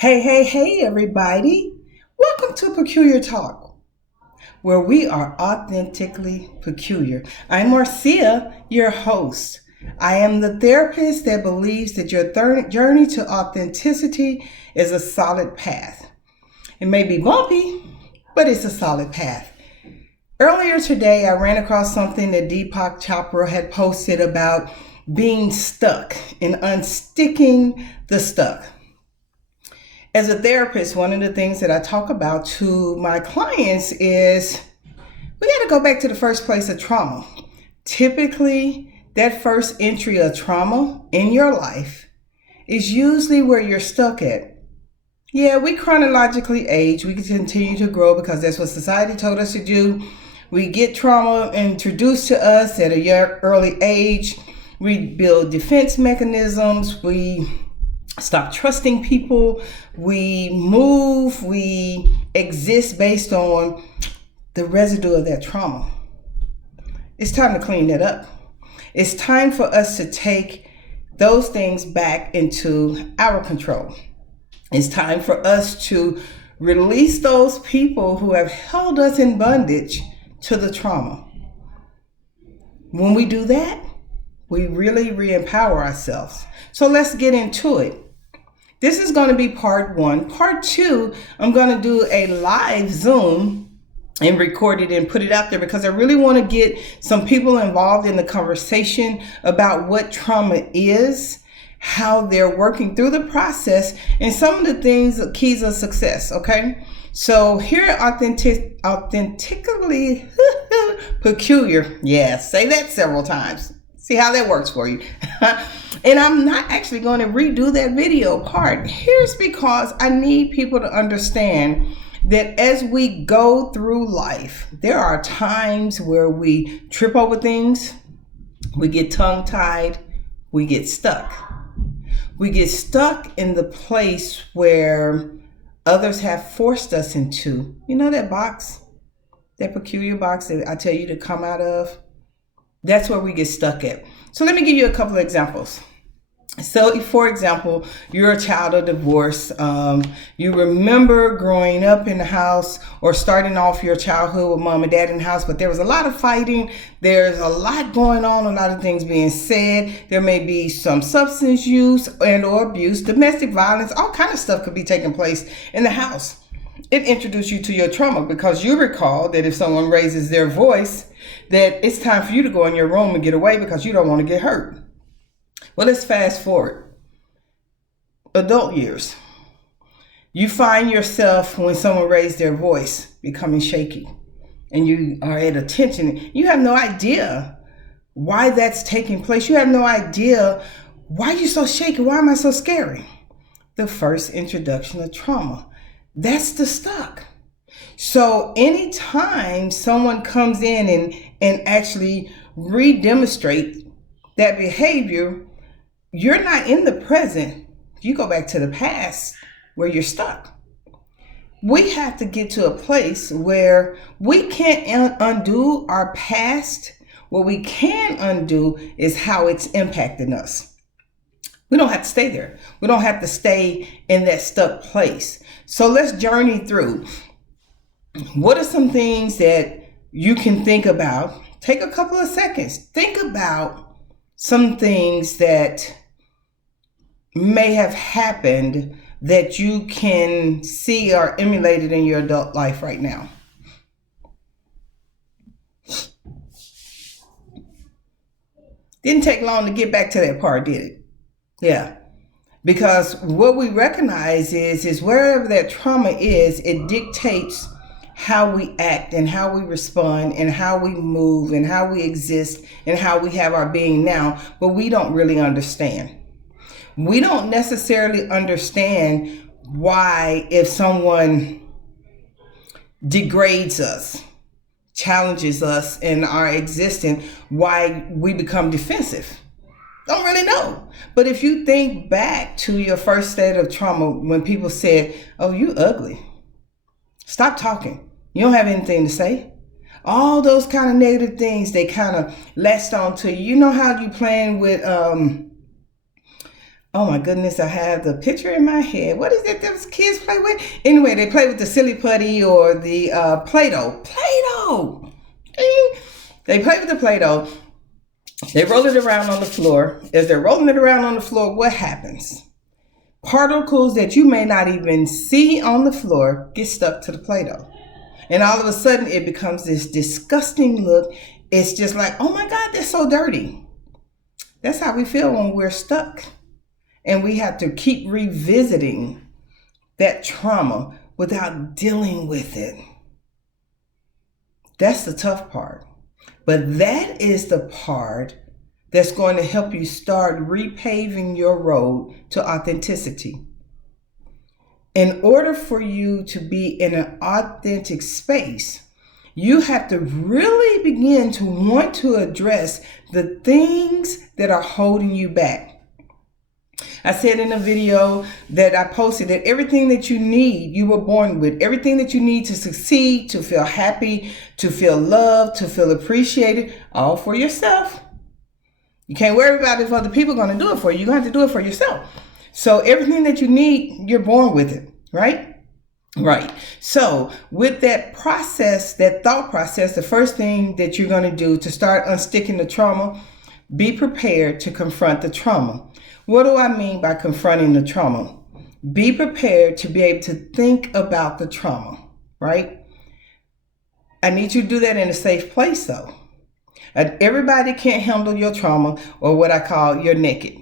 Hey, everybody. Welcome to Peculiar Talk, where we are authentically peculiar. I'm Marcia, your host. I am the therapist that believes that your journey to authenticity is a solid path. It may be bumpy, but it's a solid path. Earlier today, I ran across something that Deepak Chopra had posted about being stuck and unsticking the stuck. As a therapist, one of the things that I talk about to my clients is we got to go back to the first place of trauma. Typically, that first entry of trauma in your life is usually where you're stuck at. Yeah, we chronologically age. We continue to grow because that's what society told us to do. We get trauma introduced to us at a early age. We build defense mechanisms. We stop trusting people. We move. We exist based on the residue of that trauma. It's time to clean that up. It's time for us to take those things back into our control. It's time for us to release those people who have held us in bondage to the trauma. When we do that, we really re-empower ourselves. So let's get into it. This is going to be part one. Part two, I'm going to do a live Zoom and record it and put it out there because I really want to get some people involved in the conversation about what trauma is, how they're working through the process, and some of the things, keys of success, okay? So here at Authentically Peculiar, yeah, say that several times. See how that works for you. And I'm not actually going to redo that video part. Here's because I need people to understand that as we go through life, there are times where we trip over things, we get tongue-tied, we get stuck. We get stuck in the place where others have forced us into. You know that box, that peculiar box that I tell you to come out of? That's where we get stuck at. So let me give you a couple of examples. So, for example, you're a child of divorce. You remember growing up in the house or starting off your childhood with mom and dad in the house, but there was a lot of fighting. There's a lot going on, a lot of things being said. There may be some substance use and or abuse, domestic violence, all kind of stuff could be taking place in the house. It introduced you to your trauma because you recall that if someone raises their voice, that it's time for you to go in your room and get away because you don't want to get hurt. Well, let's fast forward. Adult years. You find yourself, when someone raised their voice, becoming shaky. And you are at attention. You have no idea why that's taking place. You have no idea why you're so shaky. Why am I so scary? The first introduction of trauma. That's the stuck. So anytime someone comes in and actually re-demonstrate that behavior, you're not in the present. You go back to the past where you're stuck. We have to get to a place where we can't undo our past. What we can undo is how it's impacting us. We don't have to stay there. We don't have to stay in that stuck place. So let's journey through. What are some things that you can think about? Take a couple of seconds. Think about some things that may have happened that you can see are emulated in your adult life right now. Didn't take long to get back to that part, did it? Yeah. Because what we recognize is wherever that trauma is, it dictates how we act and how we respond and how we move and how we exist and how we have our being now, but we don't really understand. We don't necessarily understand why, if someone degrades us, challenges us in our existence, why we become defensive. Don't really know. But if you think back to your first state of trauma, when people said, "Oh, you ugly. Stop talking. You don't have anything to say." All those kind of negative things, they kind of latched on to you. You know how you playing with Oh my goodness, I have the picture in my head. What is it those kids play with? Anyway, they play with the silly putty or the Play-Doh. Play-Doh! They play with the Play-Doh. They roll it around on the floor. As they're rolling it around on the floor, what happens? Particles that you may not even see on the floor get stuck to the Play-Doh. And all of a sudden, it becomes this disgusting look. It's just like, oh my God, they're so dirty. That's how we feel when we're stuck. And we have to keep revisiting that trauma without dealing with it. That's the tough part. But that is the part that's going to help you start repaving your road to authenticity. In order for you to be in an authentic space, you have to really begin to want to address the things that are holding you back. I said in a video that I posted that everything that you need, you were born with. Everything that you need to succeed, to feel happy, to feel loved, to feel appreciated, all for yourself. You can't worry about if other people are going to do it for you. You're going to have to do it for yourself. So everything that you need, you're born with it, right? Right. So with that process, that thought process, the first thing that you're going to do to start unsticking the trauma, be prepared to confront the trauma. What do I mean by confronting the trauma? Be prepared to be able to think about the trauma, right? I need you to do that in a safe place though. Everybody can't handle your trauma, or what I call your naked.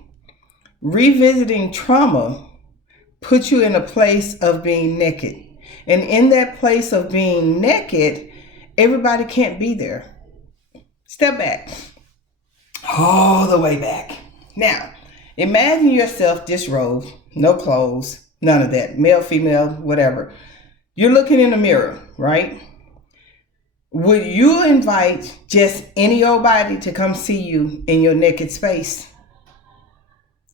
Revisiting trauma puts you in a place of being naked. And in that place of being naked, everybody can't be there. Step back. All the way back. Now, imagine yourself disrobed, no clothes, none of that, male, female, whatever. You're looking in the mirror, right? Would you invite just any old body to come see you in your naked space?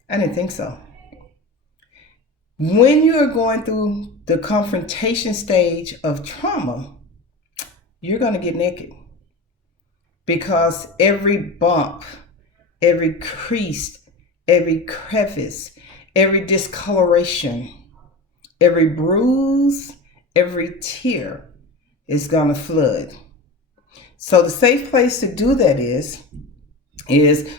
I didn't think so. When you are going through the confrontation stage of trauma, you're going to get naked. Because every bump, every crease, every crevice, every discoloration, every bruise, every tear is going to flood. So the safe place to do that is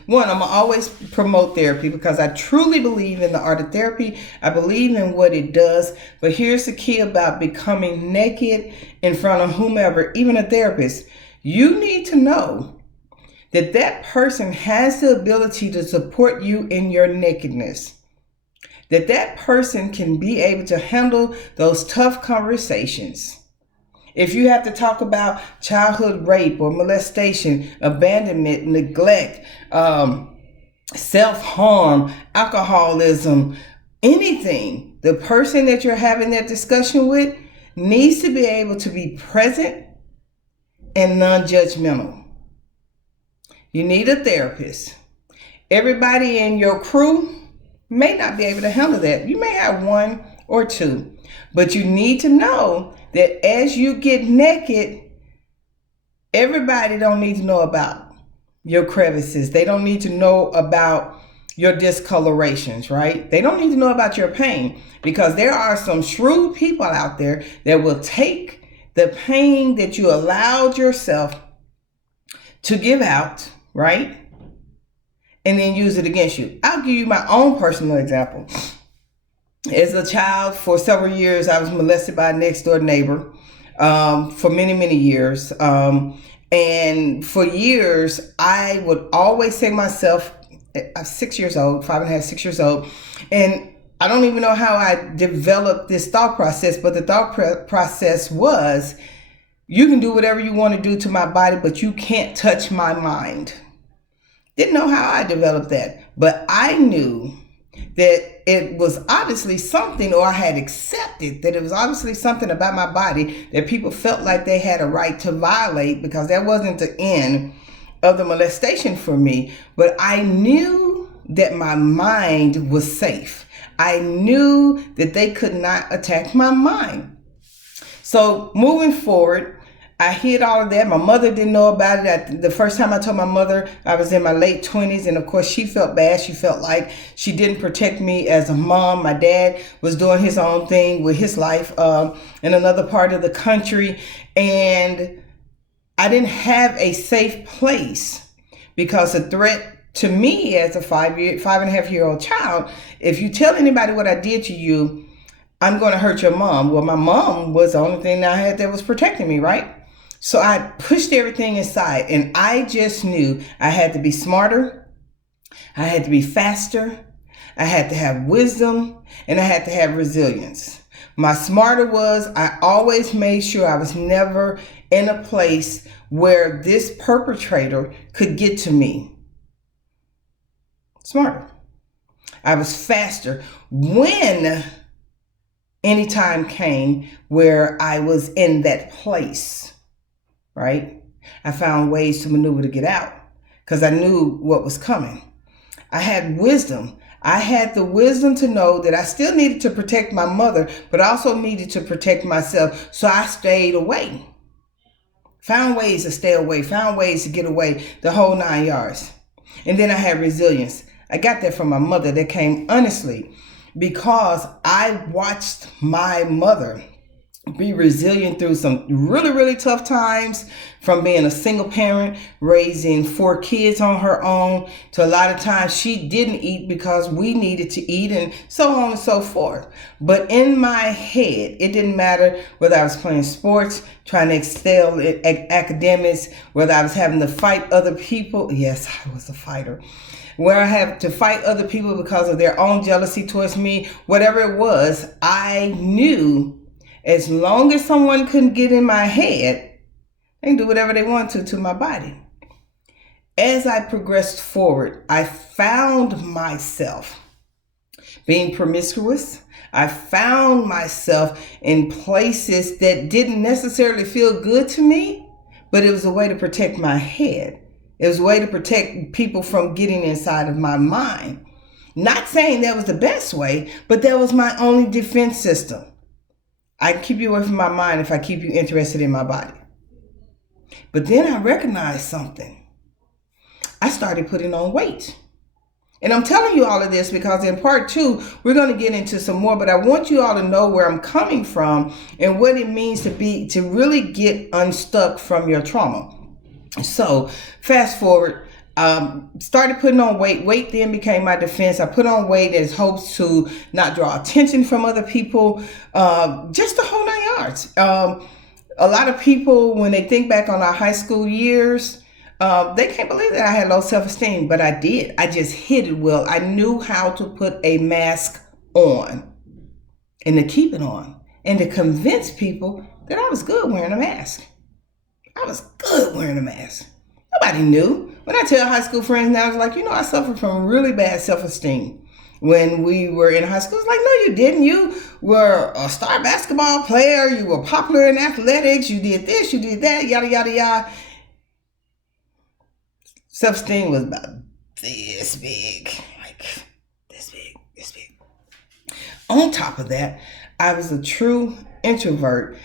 one, I'm going to always promote therapy because I truly believe in the art of therapy. I believe in what it does. But here's the key about becoming naked in front of whomever, even a therapist. You need to know that that person has the ability to support you in your nakedness. That that person can be able to handle those tough conversations. If you have to talk about childhood rape or molestation, abandonment, neglect, self-harm, alcoholism, anything, the person that you're having that discussion with needs to be able to be present and non-judgmental. You need a therapist. Everybody in your crew may not be able to handle that. You may have one or two, but you need to know that as you get naked, everybody don't need to know about your crevices. They don't need to know about your discolorations, right? They don't need to know about your pain, because there are some shrewd people out there that will take the pain that you allowed yourself to give out, right? And then use it against you. I'll give you my own personal example. As a child, for several years, I was molested by a next door neighbor for many, many years. And for years, I would always say to myself, I'm 6 years old, 5.5, 6 years old. And I don't even know how I developed this thought process, but the thought process was, you can do whatever you want to do to my body, but you can't touch my mind. Didn't know how I developed that, but I knew that it was obviously something, or I had accepted that it was obviously something about my body that people felt like they had a right to violate, because that wasn't the end of the molestation for me. But I knew that my mind was safe. I knew that they could not attack my mind. So moving forward, I hid all of that. My mother didn't know about it. The first time I told my mother, I was in my late 20s. And of course, she felt bad. She felt like she didn't protect me as a mom. My dad was doing his own thing with his life in another part of the country. And I didn't have a safe place because the threat to me as a 5.5-year-old child, if you tell anybody what I did to you, I'm going to hurt your mom. Well, my mom was the only thing that I had that was protecting me, right? So I pushed everything aside, and I just knew I had to be smarter. I had to be faster. I had to have wisdom, and I had to have resilience. My smarter was I always made sure I was never in a place where this perpetrator could get to me. Smarter. I was faster when any time came where I was in that place, right? I found ways to maneuver to get out because I knew what was coming. I had wisdom. I had the wisdom to know that I still needed to protect my mother, but also needed to protect myself. So I stayed away. Found ways to stay away, found ways to get away, the whole 9 yards. And then I had resilience. I got that from my mother. That came honestly because I watched my mother be resilient through some really, really tough times, from being a single parent, raising 4 kids on her own, to a lot of times she didn't eat because we needed to eat, and so on and so forth. But in my head, it didn't matter whether I was playing sports, trying to excel at academics, whether I was having to fight other people. Yes, I was a fighter. Where I had to fight other people because of their own jealousy towards me, whatever it was, I knew as long as someone couldn't get in my head, they can do whatever they want to my body. As I progressed forward, I found myself being promiscuous. I found myself in places that didn't necessarily feel good to me, but it was a way to protect my head. It was a way to protect people from getting inside of my mind. Not saying that was the best way, but that was my only defense system. I can keep you away from my mind if I keep you interested in my body. But then I recognized something. I started putting on weight. And I'm telling you all of this because in part 2, we're going to get into some more, but I want you all to know where I'm coming from and what it means to really get unstuck from your trauma. So fast forward, started putting on weight. Weight then became my defense. I put on weight as hopes to not draw attention from other people, just the whole 9 yards. A lot of people, when they think back on our high school years, they can't believe that I had low self-esteem, but I did. I just hid it well. I knew how to put a mask on and to keep it on and to convince people that I was good wearing a mask. I was good wearing a mask. Nobody knew. When I tell high school friends now, I was like, I suffered from really bad self-esteem when we were in high school. It's like, no, you didn't. You were a star basketball player. You were popular in athletics. You did this, you did that, yada, yada, yada. Self-esteem was about this big, like this big, this big. On top of that, I was a true introvert.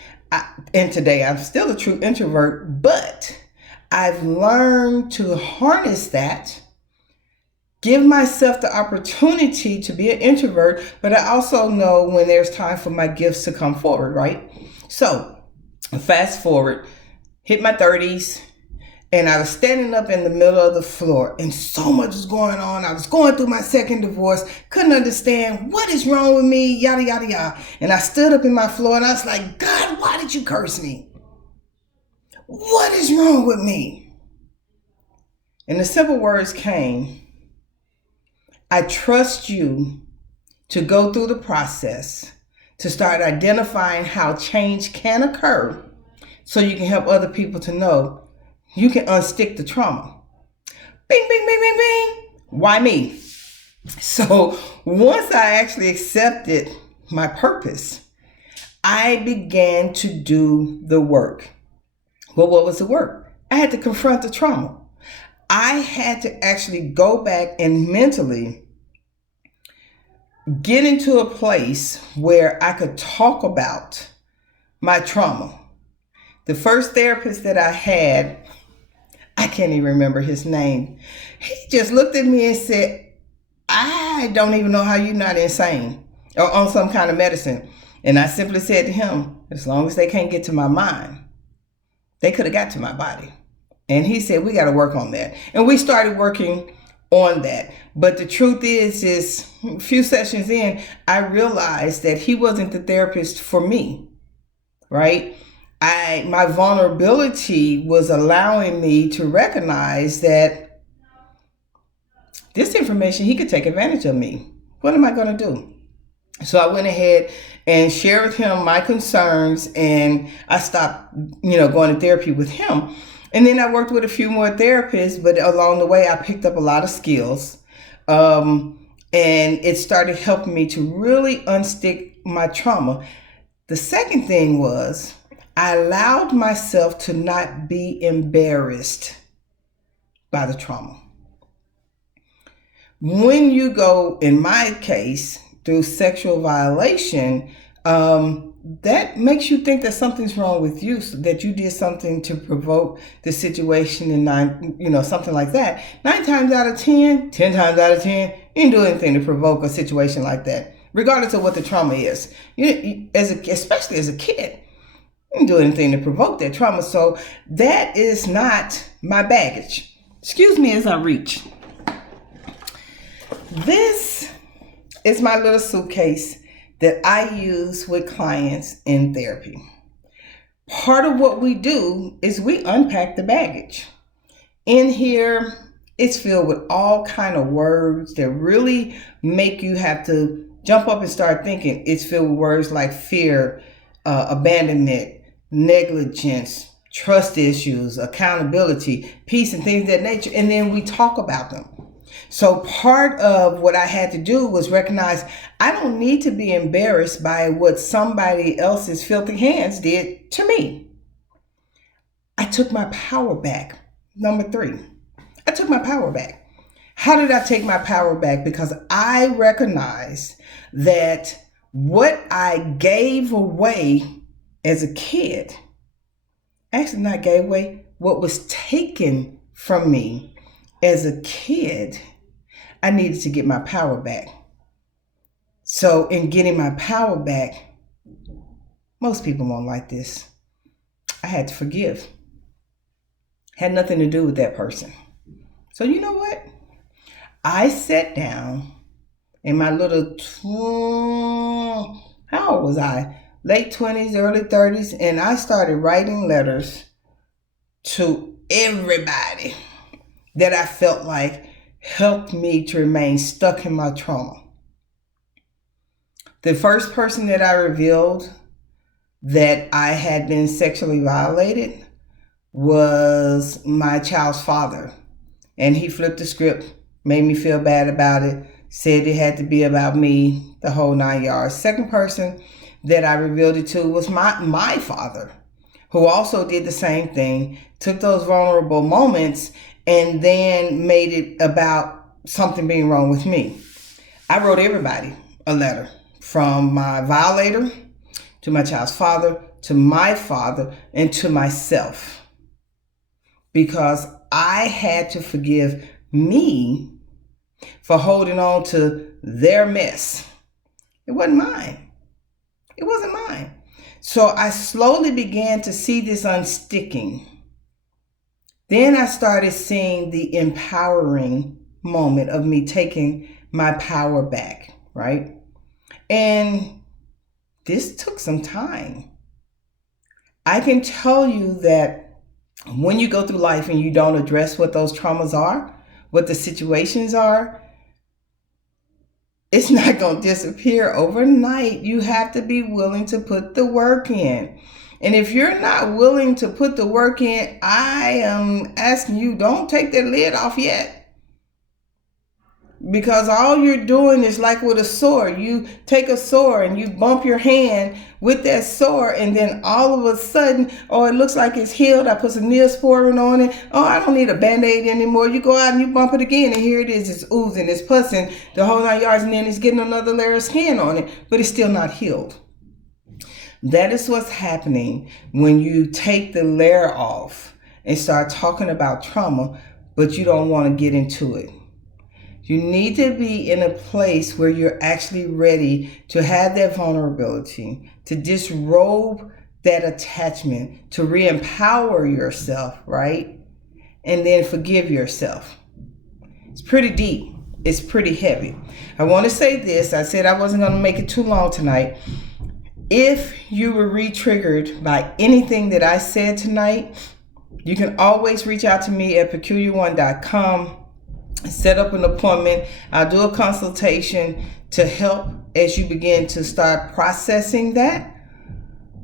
And today I'm still a true introvert, but I've learned to harness that, give myself the opportunity to be an introvert, but I also know when there's time for my gifts to come forward, right? So fast forward, hit my 30s, and I was standing up in the middle of the floor and so much was going on. I was going through my second divorce, couldn't understand what is wrong with me, yada, yada, yada. And I stood up in my floor and I was like, God, why did you curse me? What is wrong with me? And the simple words came, I trust you to go through the process, to start identifying how change can occur so you can help other people to know you can unstick the trauma. Bing, bing, bing, bing, bing. Why me? So once I actually accepted my purpose, I began to do the work. Well, what was the work? I had to confront the trauma. I had to actually go back and mentally get into a place where I could talk about my trauma, The first therapist that I had, I can't even remember his name. He just looked at me and said, I don't even know how you're not insane or on some kind of medicine. And I simply said to him, as long as they can't get to my mind, they could have got to my body. And he said, we got to work on that. And we started working on that. But the truth is a few sessions in, I realized that he wasn't the therapist for me, right? My vulnerability was allowing me to recognize that this information, he could take advantage of me. What am I going to do? So I went ahead and shared with him my concerns, and I stopped, going to therapy with him. And then I worked with a few more therapists, but along the way, I picked up a lot of skills. And it started helping me to really unstick my trauma. The second thing was I allowed myself to not be embarrassed by the trauma. When you go, in my case, through sexual violation, that makes you think that something's wrong with you, so that you did something to provoke the situation, and something like that. 9 times out of 10, 10 times out of 10, you didn't do anything to provoke a situation like that, regardless of what the trauma is. Especially as a kid, you didn't do anything to provoke that trauma. So that is not my baggage. Excuse me as I reach. This is my little suitcase that I use with clients in therapy. Part of what we do is we unpack the baggage. In here, it's filled with all kind of words that really make you have to jump up and start thinking. It's filled with words like fear, abandonment, negligence, trust issues, accountability, peace, and things of that nature. And then we talk about them. So part of what I had to do was recognize I don't need to be embarrassed by what somebody else's filthy hands did to me. I took my power back. Number 3, I took my power back. How did I take my power back? Because I recognized that what I gave away as a kid, actually not gave away, what was taken from me as a kid, I needed to get my power back. So in getting my power back, most people won't like this, I had to forgive. Had nothing to do with that person. So you know what? I sat down in my little, how old was I? Late 20s, early 30s, and I started writing letters to everybody that I felt like helped me to remain stuck in my trauma. The first person that I revealed that I had been sexually violated was my child's father. And he flipped the script, made me feel bad about it, said it had to be about me, the whole 9 yards. Second person that I revealed it to was my father, who also did the same thing, took those vulnerable moments and then made it about something being wrong with me. I wrote everybody a letter, from my violator to my child's father to my father and to myself, because I had to forgive me for holding on to their mess. It wasn't mine. It wasn't mine. So I slowly began to see this unsticking. Then I started seeing the empowering moment of me taking my power back, right? And this took some time. I can tell you that when you go through life and you don't address what those traumas are, what the situations are, it's not going to disappear overnight. You have to be willing to put the work in. And if you're not willing to put the work in, I am asking you, don't take that lid off yet. Because all you're doing is like with a sore. You take a sore and you bump your hand with that sore, and then all of a sudden, oh, it looks like it's healed. I put some Neosporin on it. Oh, I don't need a Band-Aid anymore. You go out and you bump it again, and here it is. It's oozing, it's pussing the whole 9 yards, and then it's getting another layer of skin on it, but it's still not healed. That is what's happening when you take the layer off and start talking about trauma, but you don't want to get into it. You need to be in a place where you're actually ready to have that vulnerability, to disrobe that attachment, to re-empower yourself, right? And then forgive yourself. It's pretty deep. It's pretty heavy. I want to say this. I said I wasn't going to make it too long tonight. If you were re-triggered by anything that I said tonight, you can always reach out to me at peculiarone.com. Set up an appointment. I'll do a consultation to help as you begin to start processing that.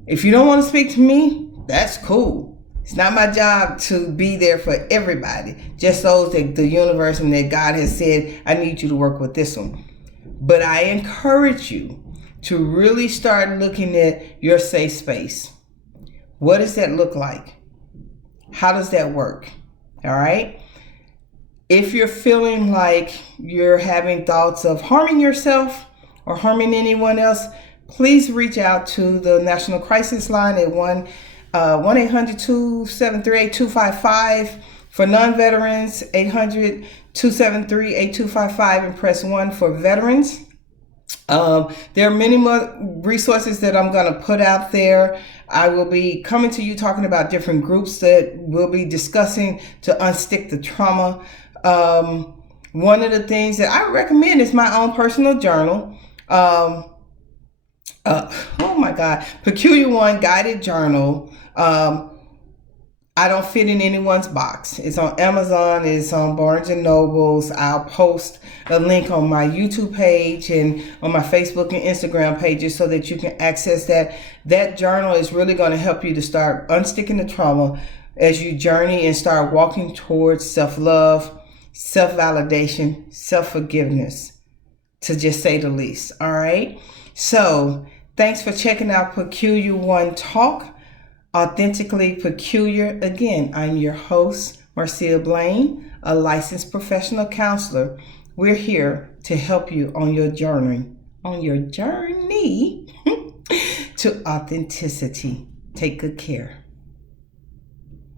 If you don't want to speak to me, that's cool. It's not my job to be there for everybody. Just those that the universe and that God has said, I need you to work with this one. But I encourage you to really start looking at your safe space. What does that look like? How does that work? All right. If you're feeling like you're having thoughts of harming yourself or harming anyone else, please reach out to the National Crisis Line at 1-800-273-8255. For non-veterans, 800-273-8255 and press 1 for veterans. There are many more resources that I'm going to put out there. I will be coming to you talking about different groups that we'll be discussing to unstick the trauma. One of the things that I recommend is my own personal journal. Oh my God, Peculiar One Guided Journal. I don't fit in anyone's box. It's on Amazon. It's on Barnes and Nobles. I'll post a link on my YouTube page and on my Facebook and Instagram pages so that you can access that. That journal is really going to help you to start unsticking the trauma as you journey and start walking towards self-love, self-validation, self-forgiveness, to just say the least. All right. So thanks for checking out Peculiar One Talk. Authentically Peculiar. Again, I'm your host, Marcia Blaine, a licensed professional counselor. We're here to help you on your journey to authenticity. Take good care.